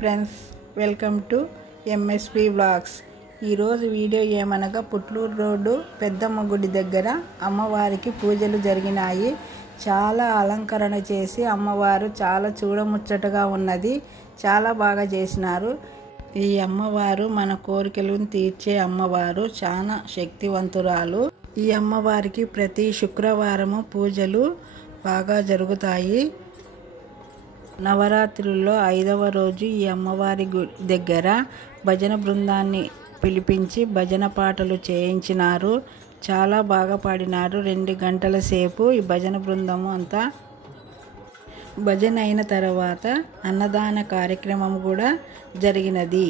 Friends, welcome to MSP vlogs. ఈరోజు video ఏమనగా Putlur road పెద్దమ్మ గుడి దగ్గర అమ్మవారికి పూజలు జరిగినాయి. చాలా అలంకరణ చేసి అమ్మవారు చాలా చూడముచ్చటగా ఉన్నది. చాలా బాగా చేసినారు. ఈ అమ్మవారు మన కోరికలను తీర్చే అమ్మవారు, చాలా శక్తివంతురాలు. ఈ అమ్మవారికి ప్రతి శుక్రవారము పూజలు బాగా జరుగుతాయి. నవరాత్రుల్లో 5వ రోజు ఈ అమ్మవారి దగ్గర భజన బృందాన్ని పిలిపించి భజన పాటలు చేయించినారు. చాలా బాగా పాడినారు. 2 గంటల సేపు ఈ భజన బృందము అంతా. భజన అయిన తర్వాత అన్నదాన కార్యక్రమం కూడా జరిగినది.